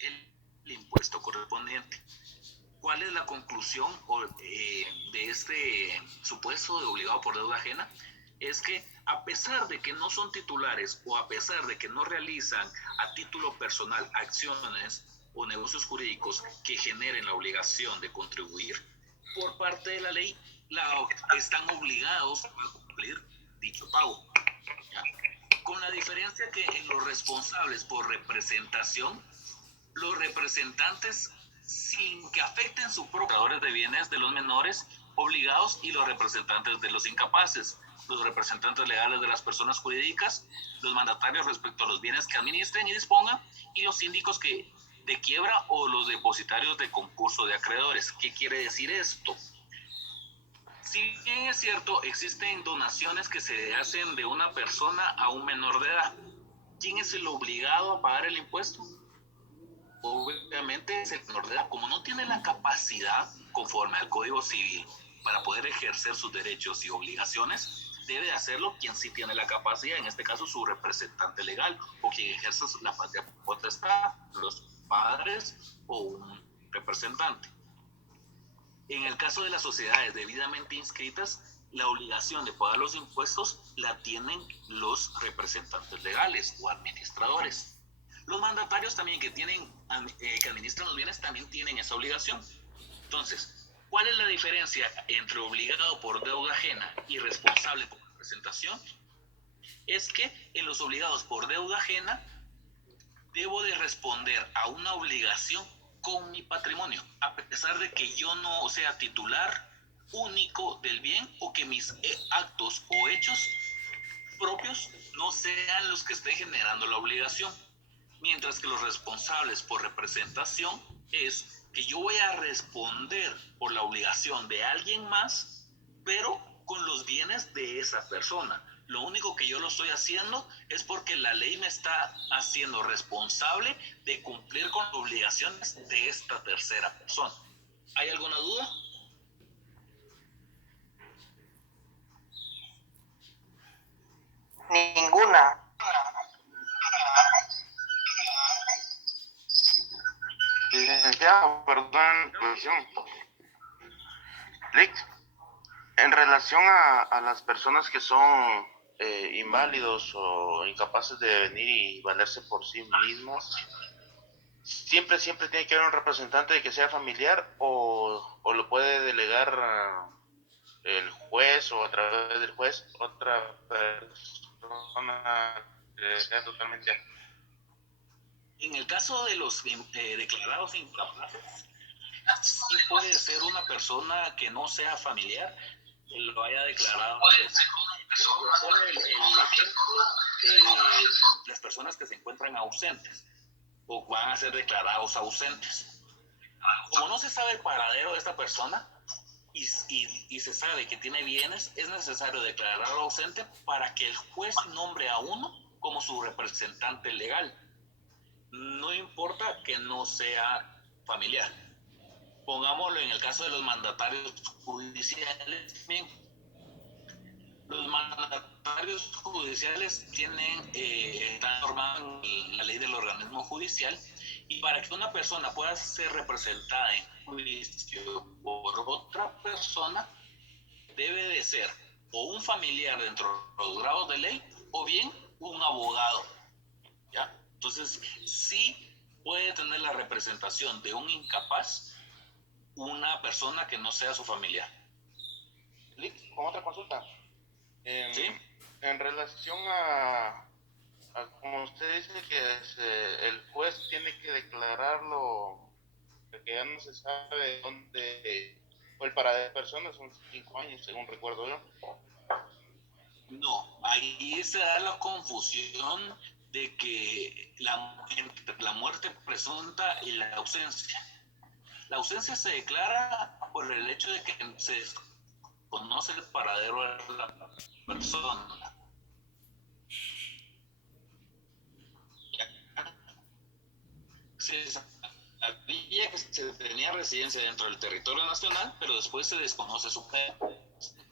el impuesto correspondiente. ¿Cuál es la conclusión de este supuesto de obligado por deuda ajena? Es que a pesar de que no son titulares o a pesar de que no realizan a título personal acciones o negocios jurídicos que generen la obligación de contribuir, por parte de la ley están obligados a cumplir dicho pago. ¿Ya? Con la diferencia que en los responsables por representación, los representantes, sin que afecten sus propios de bienes de los menores obligados, y los representantes de los incapaces, los representantes legales de las personas jurídicas, los mandatarios respecto a los bienes que administren y dispongan, y los síndicos de quiebra o los depositarios de concurso de acreedores. ¿Qué quiere decir esto? Si bien es cierto, existen donaciones que se hacen de una persona a un menor de edad. ¿Quién es el obligado a pagar el impuesto? Obviamente es el menor de edad. Como no tiene la capacidad, conforme al Código Civil, para poder ejercer sus derechos y obligaciones, debe hacerlo quien sí tiene la capacidad, en este caso su representante legal o quien ejerce la patria potestad, los padres o un representante. En el caso de las sociedades debidamente inscritas, la obligación de pagar los impuestos la tienen los representantes legales o administradores. Los mandatarios también que administran los bienes también tienen esa obligación. Entonces, ¿cuál es la diferencia entre obligado por deuda ajena y responsable por representación? Es que en los obligados por deuda ajena debo de responder a una obligación con mi patrimonio, a pesar de que yo no sea titular único del bien o que mis actos o hechos propios no sean los que estén generando la obligación. Mientras que los responsables por representación es que yo voy a responder por la obligación de alguien más, pero con los bienes de esa persona. Lo único que yo lo estoy haciendo es porque la ley me está haciendo responsable de cumplir con las obligaciones de esta tercera persona. ¿Hay alguna duda? Ninguna. Licenciado, perdón, Lick, en relación a las personas que son inválidos o incapaces de venir y valerse por sí mismos, siempre tiene que haber un representante de que sea familiar o lo puede delegar el juez o a través del juez otra persona que sea totalmente. En el caso de los declarados incapaces, sí puede ser una persona que no sea familiar, que lo haya declarado. El ejemplo de las personas que se encuentran ausentes o van a ser declarados ausentes. Como no se sabe el paradero de esta persona y se sabe que tiene bienes, es necesario declararlo ausente para que el juez nombre a uno como su representante legal. No importa que no sea familiar. Pongámoslo en el caso de los mandatarios judiciales. Bien, los mandatarios judiciales están normados en la ley del organismo judicial, y para que una persona pueda ser representada en juicio por otra persona, debe de ser o un familiar dentro de los grados de ley o bien un abogado. ¿Ya? Entonces, sí puede tener la representación de un incapaz una persona que no sea su familiar. Con otra consulta. ¿Sí? En relación a como usted dice que el juez tiene que declararlo, porque ya no se sabe dónde, o el paradero de personas, son 5 años, según recuerdo yo. No, ahí se da la confusión de que entre la muerte presunta y la ausencia. La ausencia se declara por el hecho de que se desconoce el paradero de la persona. Se sabía que se tenía residencia dentro del territorio nacional, pero después se desconoce su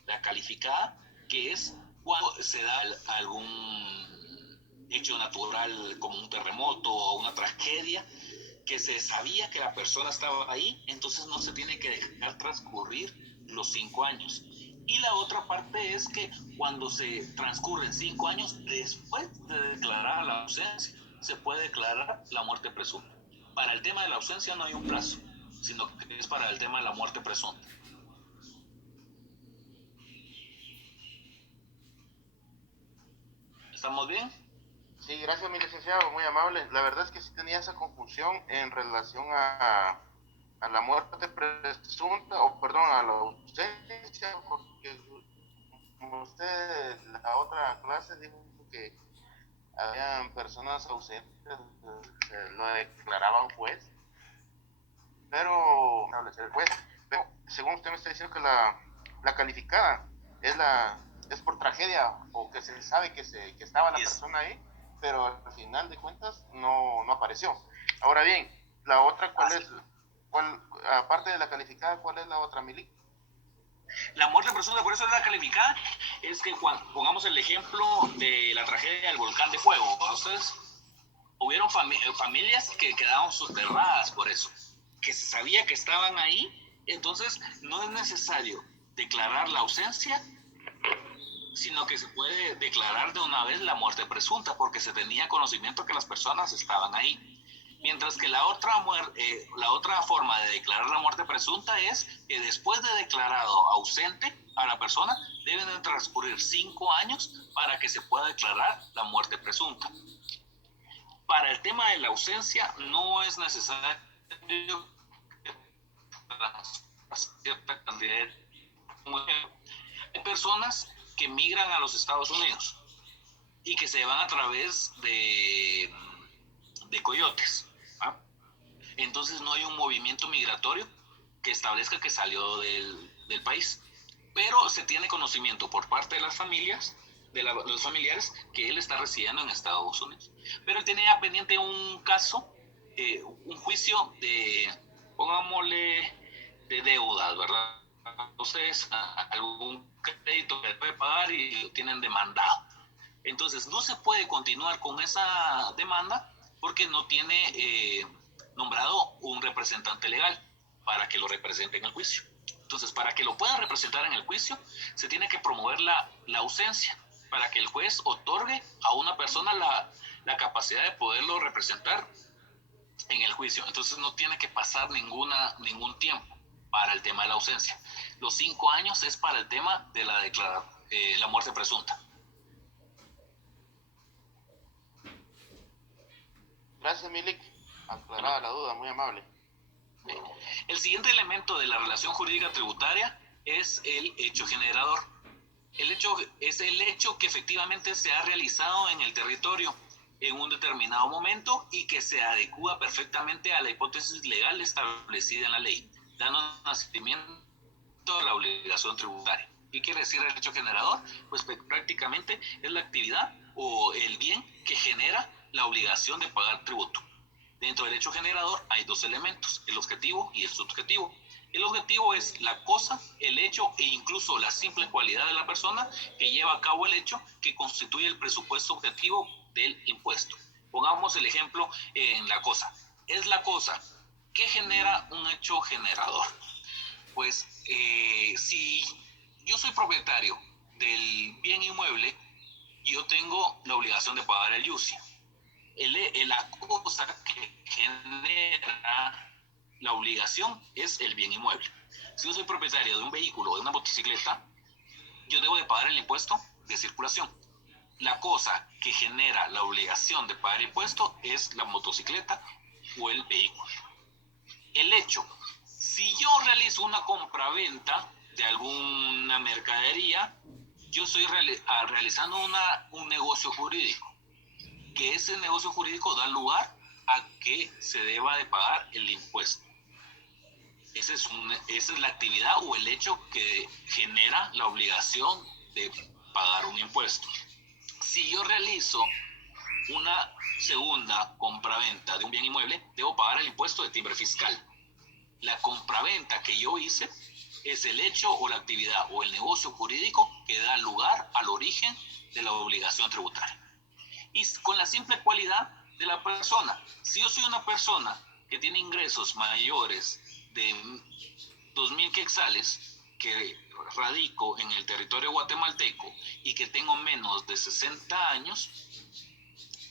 la calificada, que es cuando se da algún hecho natural como un terremoto o una tragedia, que se sabía que la persona estaba ahí, entonces no se tiene que dejar transcurrir los 5 años. Y la otra parte es que cuando se transcurren 5 años después de declarar la ausencia, se puede declarar la muerte presunta. Para el tema de la ausencia no hay un plazo, sino que es para el tema de la muerte presunta. ¿Estamos bien? Sí, gracias, mi licenciado, muy amable. La verdad es que sí tenía esa confusión en relación a la muerte presunta, o perdón, a la ausencia, porque como usted en la otra clase dijo que habían personas ausentes, lo declaraba un juez, pero, no, el juez, pero según usted me está diciendo que la calificada es por tragedia, o que se sabe que estaba la persona ahí, pero al final de cuentas no apareció. Ahora bien, la otra, ¿cuál es? Aparte de la calificada, ¿cuál es la otra, Mili? La muerte presunta, por eso es la calificada, es que pongamos el ejemplo de la tragedia del volcán de fuego. Entonces, hubieron familias que quedaron soterradas por eso, que se sabía que estaban ahí, entonces no es necesario declarar la ausencia, sino que se puede declarar de una vez la muerte presunta, porque se tenía conocimiento que las personas estaban ahí. Mientras que la otra forma de declarar la muerte presunta es que después de declarado ausente a la persona, deben de transcurrir 5 años para que se pueda declarar la muerte presunta. Para el tema de la ausencia, no es necesario cierta cantidad de... Hay personas que migran a los Estados Unidos y que se van a través de coyotes. ¿Ah? Entonces no hay un movimiento migratorio que establezca que salió del país. Pero se tiene conocimiento por parte de las familias, de los familiares, que él está residiendo en Estados Unidos. Pero él tenía pendiente un caso, un juicio de, pongámosle, de deudas, ¿verdad? Entonces, algún crédito que debe pagar y lo tienen demandado. Entonces, no se puede continuar con esa demanda porque no tiene nombrado un representante legal para que lo represente en el juicio. Entonces, para que lo puedan representar en el juicio, se tiene que promover la ausencia para que el juez otorgue a una persona la capacidad de poderlo representar en el juicio. Entonces, no tiene que pasar ningún tiempo para el tema de la ausencia. Los 5 años es para el tema de la muerte presunta. Gracias, Milik. Aclarada la duda, muy amable. El siguiente elemento de la relación jurídica tributaria es el hecho generador. El hecho es el hecho que efectivamente se ha realizado en el territorio en un determinado momento y que se adecua perfectamente a la hipótesis legal establecida en la ley, dando nacimiento a la obligación tributaria. ¿Qué quiere decir el hecho generador? Pues prácticamente es la actividad o el bien que genera la obligación de pagar tributo. Dentro del hecho generador hay 2 elementos, el objetivo y el subjetivo. El objetivo es la cosa, el hecho e incluso la simple cualidad de la persona que lleva a cabo el hecho que constituye el presupuesto objetivo del impuesto. Pongamos el ejemplo en la cosa. Es la cosa que genera un hecho generador. Pues si yo soy propietario del bien inmueble, yo tengo la obligación de pagar el IUCI. La cosa que genera la obligación es el bien inmueble. Si yo soy propietario de un vehículo o de una motocicleta, yo debo de pagar el impuesto de circulación. La cosa que genera la obligación de pagar impuesto es la motocicleta o el vehículo. El hecho, si yo realizo una compraventa de alguna mercadería, yo estoy realizando un negocio jurídico, que ese negocio jurídico da lugar a que se deba de pagar el impuesto. Esa es la actividad o el hecho que genera la obligación de pagar un impuesto. Si yo realizo una segunda compraventa de un bien inmueble, debo pagar el impuesto de timbre fiscal. La compraventa que yo hice es el hecho o la actividad o el negocio jurídico que da lugar al origen de la obligación tributaria. Y con la simple cualidad de la persona. Si yo soy una persona que tiene ingresos mayores de 2.000 quetzales, que radico en el territorio guatemalteco y que tengo menos de 60 años,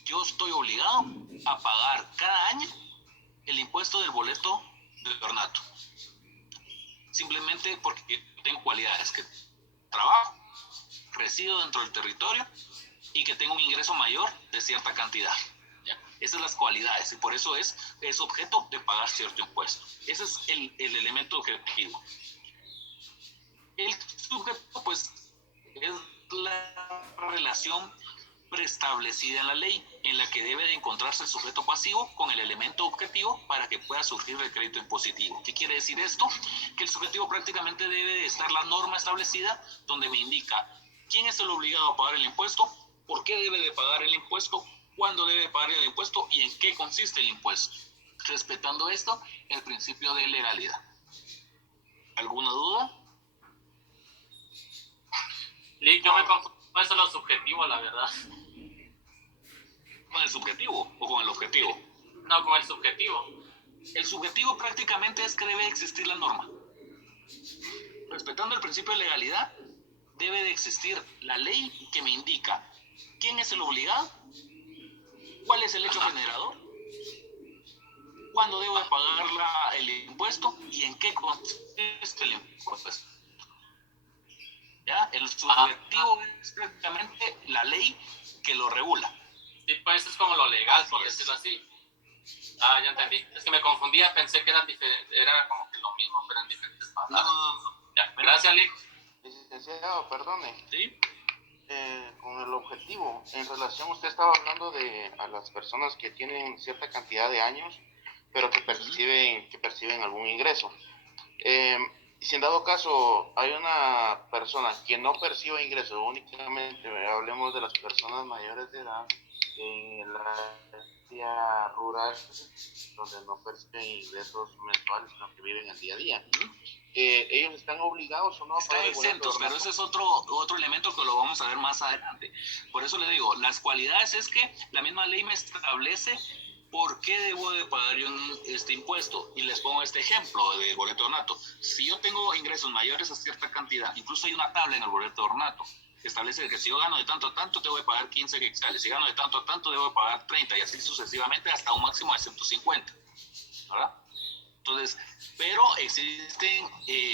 yo estoy obligado a pagar cada año el impuesto del boleto de ornato. Simplemente porque tengo cualidades, que trabajo, resido dentro del territorio y que tengo un ingreso mayor de cierta cantidad. ¿Ya? Esas son las cualidades y por eso es objeto de pagar cierto impuesto. Ese es el elemento objetivo. El sujeto, pues, es la relación preestablecida en la ley, en la que debe de encontrarse el sujeto pasivo con el elemento objetivo para que pueda surgir el crédito impositivo. ¿Qué quiere decir esto? Que el subjetivo prácticamente debe de estar la norma establecida donde me indica quién es el obligado a pagar el impuesto, por qué debe de pagar el impuesto, cuándo debe pagar el impuesto y en qué consiste el impuesto, respetando esto el principio de legalidad. ¿Alguna duda? Lick, yo me confundo con eso lo subjetivo, la verdad. ¿Con el subjetivo o con el objetivo? No, con el subjetivo. El subjetivo prácticamente es que debe existir la norma. Respetando el principio de legalidad, debe de existir la ley que me indica quién es el obligado, cuál es el hecho generador, cuándo debo de pagar el impuesto y en qué consiste el impuesto. ¿Ya? El subjetivo es prácticamente la ley que lo regula. Sí, pues eso es como lo legal, por decirlo así. Ah, ya entendí. Es que me confundía, pensé que era como que lo mismo, pero en diferentes palabras. No. Ya, gracias, Lick. Licenciado, perdone. ¿Sí? Con el objetivo, en relación, usted estaba hablando de a las personas que tienen cierta cantidad de años, pero que perciben algún ingreso. Si en dado caso hay una persona que no percibe ingresos, únicamente hablemos de las personas mayores de edad en la área rural, donde no perciben ingresos mensuales, sino que viven el día a día. Ellos están obligados o no a pagar están exentos, pero ese es otro elemento que lo vamos a ver más adelante. Por eso le digo, las cualidades es que la misma ley me establece por qué debo de pagar yo este impuesto. Y les pongo este ejemplo de boleto de ornato. Si yo tengo ingresos mayores a cierta cantidad, incluso hay una tabla en el boleto de ornato que establece que si yo gano de tanto a tanto, debo de pagar 15 quetzales. Si gano de tanto a tanto, debo de pagar 30 y así sucesivamente hasta un máximo de 150. ¿Verdad? Entonces, pero existen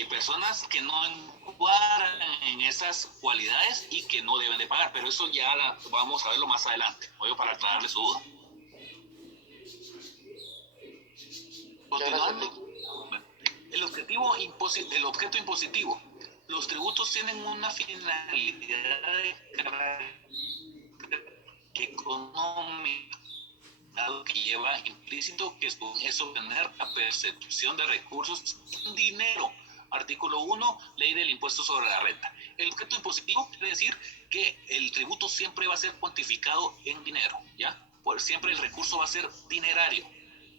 personas que no encuadran en esas cualidades y que no deben de pagar, pero eso ya vamos a verlo más adelante, obvio, para aclararle su duda. Continuando, el objeto impositivo. Los tributos tienen una finalidad de carácter económico, dado que lleva implícito que es obtener la percepción de recursos en dinero. Artículo 1, Ley del Impuesto sobre la Renta. El objeto impositivo quiere decir que el tributo siempre va a ser cuantificado en dinero, ¿ya? Siempre el recurso va a ser dinerario.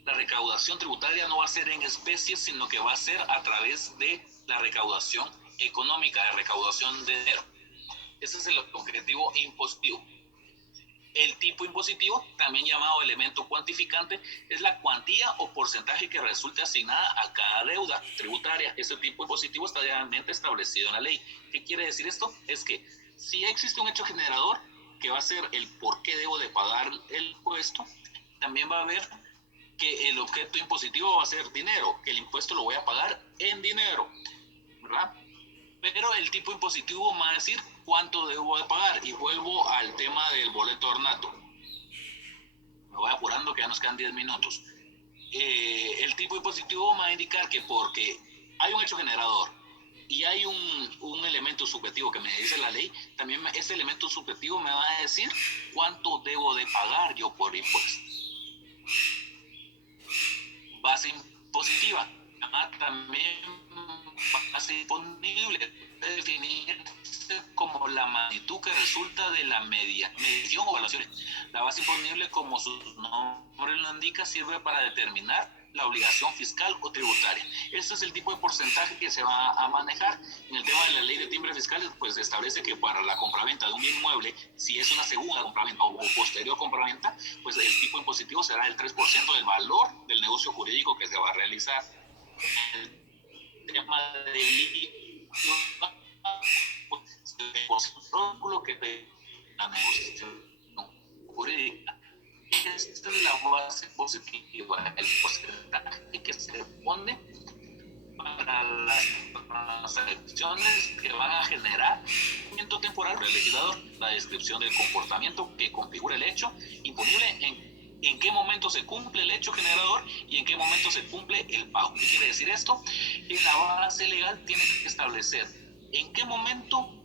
La recaudación tributaria no va a ser en especies, sino que va a ser a través de la recaudación económica, la recaudación de dinero. Ese es el objetivo impositivo. El tipo impositivo, también llamado elemento cuantificante, es la cuantía o porcentaje que resulte asignada a cada deuda tributaria. Ese tipo impositivo está realmente establecido en la ley. ¿Qué quiere decir esto? Es que si existe un hecho generador, que va a ser el por qué debo de pagar el impuesto, también va a haber que el objeto impositivo va a ser dinero, que el impuesto lo voy a pagar en dinero, ¿verdad? Pero el tipo impositivo va a decir cuánto debo de pagar. Y vuelvo al tema del boleto de ornato. Me voy apurando que ya nos quedan 10 minutos. El tipo impositivo va a indicar que porque hay un hecho generador y hay un elemento subjetivo que me dice la ley, también ese elemento subjetivo me va a decir cuánto debo de pagar yo por impuesto. Base impositiva, también base imponible, debe definirse como la magnitud que resulta de la medición o evaluación. La base imponible, como su nombre lo indica, sirve para determinar la obligación fiscal o tributaria. Este es el tipo de porcentaje que se va a manejar. En el tema de la ley de timbres fiscales, pues establece que para la compraventa de un bien inmueble, si es una segunda compraventa o posterior compraventa, pues el tipo impositivo será el 3% del valor del negocio jurídico que se va a realizar. El tema del lo que la negociación jurídica. Esta es la base positiva, el porcentaje que se pone para las transacciones que van a generar movimiento temporal del legislador, la descripción del comportamiento que configura el hecho imponible, en qué momento se cumple el hecho generador y en qué momento se cumple el pago. ¿Qué quiere decir esto? En la base legal tiene que establecer en qué momento,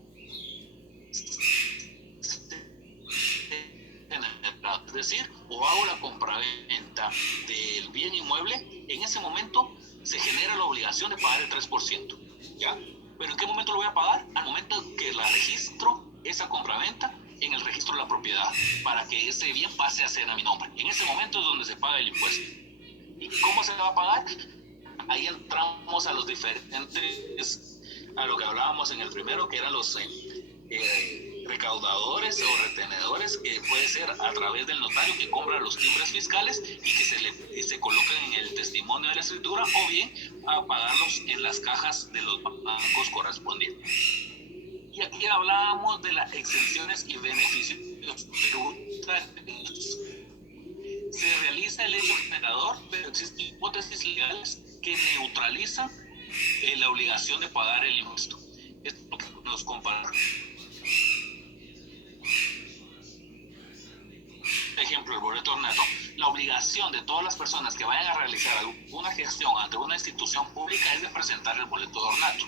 es decir, o hago la compraventa del bien inmueble, en ese momento se genera la obligación de pagar el 3%, ¿ya? Pero ¿en qué momento lo voy a pagar? Al momento que la registro, esa compraventa, en el registro de la propiedad, para que ese bien pase a ser a mi nombre. En ese momento es donde se paga el impuesto. ¿Y cómo se va a pagar? Ahí entramos a los diferentes, a lo que hablábamos en el primero, que eran los recaudadores o retenedores, que puede ser a través del notario que compra los timbres fiscales y que se colocan en el testimonio de la escritura, o bien a pagarlos en las cajas de los bancos correspondientes. Y aquí hablábamos de las exenciones y beneficios tributarios. Se realiza el hecho generador, pero existen hipótesis legales que neutralizan la obligación de pagar el impuesto. Esto es lo que nos compara. Ejemplo, el boleto ornato. La obligación de todas las personas que vayan a realizar alguna gestión ante una institución pública es de presentar el boleto de ornato.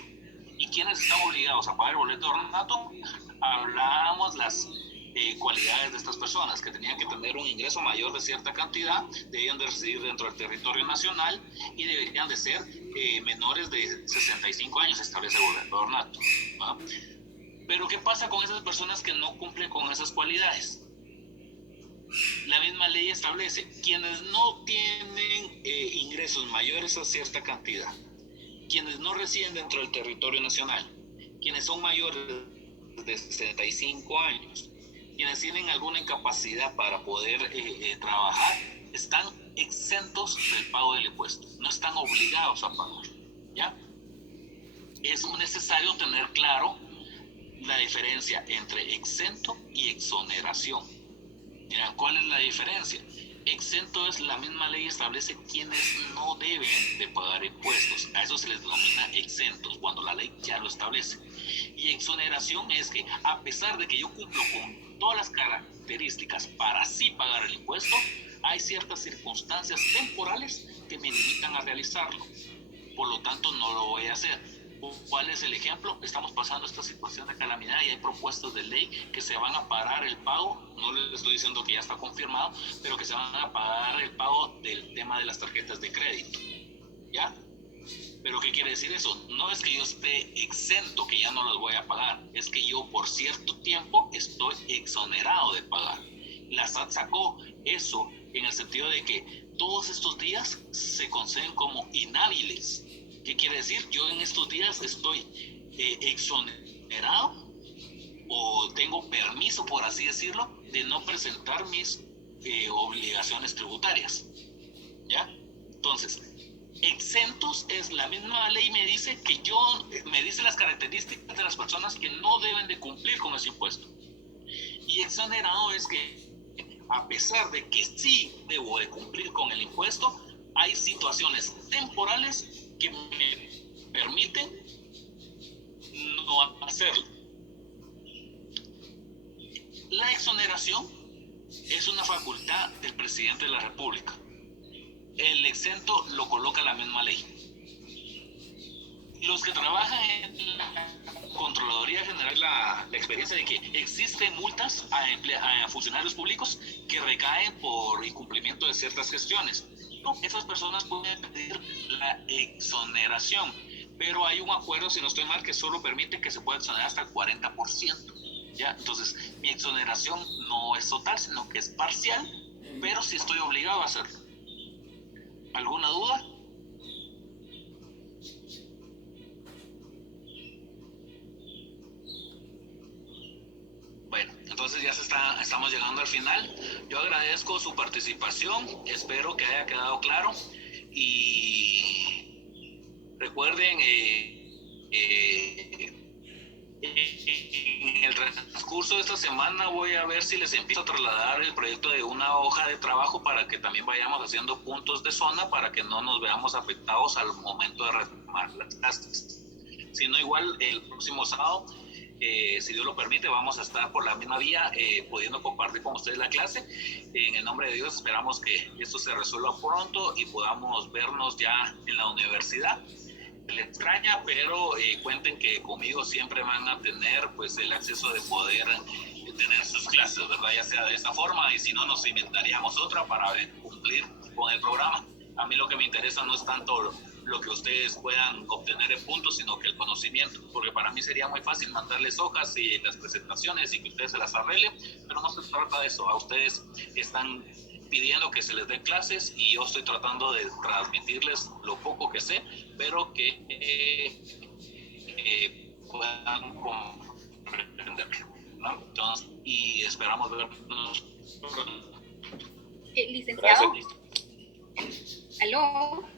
¿Y quiénes están obligados a pagar el boleto de ornato? Hablábamos las cualidades de estas personas, que tenían que tener un ingreso mayor de cierta cantidad, debían de residir dentro del territorio nacional y deberían de ser menores de 65 años, establece el boleto de ornato, ¿no? Pero ¿qué pasa con esas personas que no cumplen con esas cualidades? La misma ley establece quienes no tienen ingresos mayores a cierta cantidad, quienes no residen dentro del territorio nacional, quienes son mayores de 65 años, quienes tienen alguna incapacidad para poder trabajar, están exentos del pago del impuesto, no están obligados a pagar, ¿ya? Es necesario tener claro la diferencia entre exento y exoneración. Mira, ¿cuál es la diferencia? Exento es, la misma ley establece quienes no deben de pagar impuestos. A eso se les denomina exentos, cuando la ley ya lo establece. Y exoneración es que, a pesar de que yo cumplo con todas las características para sí pagar el impuesto, hay ciertas circunstancias temporales que me limitan a realizarlo. Por lo tanto, no lo voy a hacer. ¿Cuál es el ejemplo? Estamos pasando esta situación de calamidad y hay propuestas de ley que se van a parar el pago. No les estoy diciendo que ya está confirmado, pero que se van a pagar el pago del tema de las tarjetas de crédito, ¿ya? ¿Pero qué quiere decir eso? No es que yo esté exento, que ya no los voy a pagar, es que yo por cierto tiempo estoy exonerado de pagar. La SAT sacó eso en el sentido de que todos estos días se conceden como inhábiles. ¿Qué quiere decir? Yo en estos días estoy exonerado o tengo permiso, por así decirlo, de no presentar mis obligaciones tributarias, ¿ya? Entonces, exentos es, la misma ley me dice que me dice las características de las personas que no deben de cumplir con ese impuesto. Y exonerado es que, a pesar de que sí debo de cumplir con el impuesto, hay situaciones temporales que me permiten no hacerlo. La exoneración es una facultad del presidente de la República. El exento lo coloca la misma ley. Los que trabajan en la Contraloría General, la experiencia de que existen multas a funcionarios públicos que recaen por incumplimiento de ciertas gestiones. Esas personas pueden pedir la exoneración, pero hay un acuerdo, si no estoy mal, que solo permite que se pueda exonerar hasta el 40%, ¿ya? Entonces, mi exoneración no es total, sino que es parcial, pero sí estoy obligado a hacerlo. ¿Alguna duda? entonces ya estamos llegando al final. Yo agradezco su participación, espero que haya quedado claro y recuerden en el transcurso de esta semana voy a ver si les empiezo a trasladar el proyecto de una hoja de trabajo para que también vayamos haciendo puntos de zona para que no nos veamos afectados al momento de retomar las clases. Si no, igual el próximo sábado, si Dios lo permite, vamos a estar por la misma vía pudiendo compartir con ustedes la clase. En el nombre de Dios esperamos que esto se resuelva pronto y podamos vernos ya en la universidad. Les extraña, pero cuenten que conmigo siempre van a tener pues el acceso de poder tener sus clases, ¿verdad? Ya sea de esa forma, y si no, nos inventaríamos otra para cumplir con el programa. A mí lo que me interesa no es tanto lo que ustedes puedan obtener en puntos, sino que el conocimiento, porque para mí sería muy fácil mandarles hojas y las presentaciones y que ustedes se las arreglen, pero no se trata de eso. A ustedes están pidiendo que se les den clases y yo estoy tratando de transmitirles lo poco que sé, pero que puedan comprenderlo, ¿no? Entonces, y esperamos vernos. Licenciado. Gracias. ¿Aló?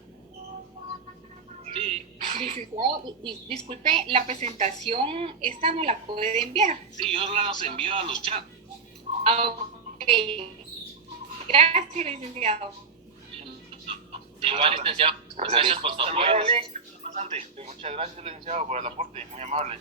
Sí. Licenciado, disculpe, la presentación, esta no la puede enviar. Sí, yo las envío a los chats. Ok. Gracias, licenciado. Igual, licenciado, gracias por su apoyo. Muchas gracias, licenciado, por el aporte, muy amable.